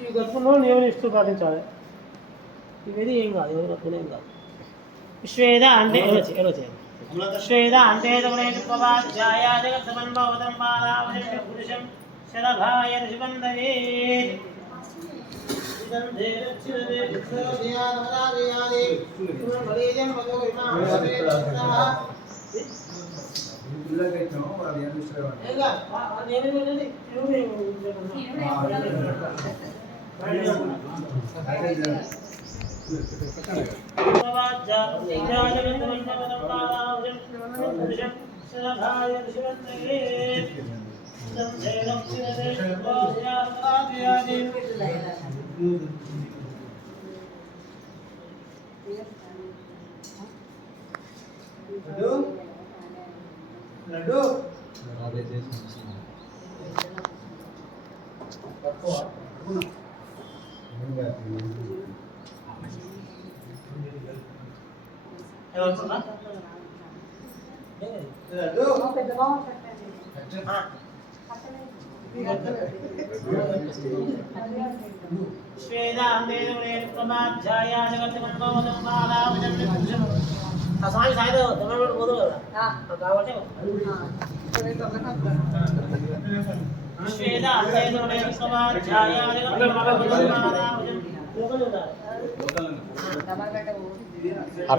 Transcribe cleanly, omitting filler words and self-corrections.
ఈ గర్భంలో నియమనిస్తూ పాటించాలి. ఇవేది ఏం కాదు, ఎవరు గర్భంలో ఏం కాదు. విశ్వేద అంటే ఎలా చేయాలి? విశ్వేద అంటే ధ్యాయ జగత్సమన్భవతం బాలావశం పురుషం శరభాయ ఋషిబంధయే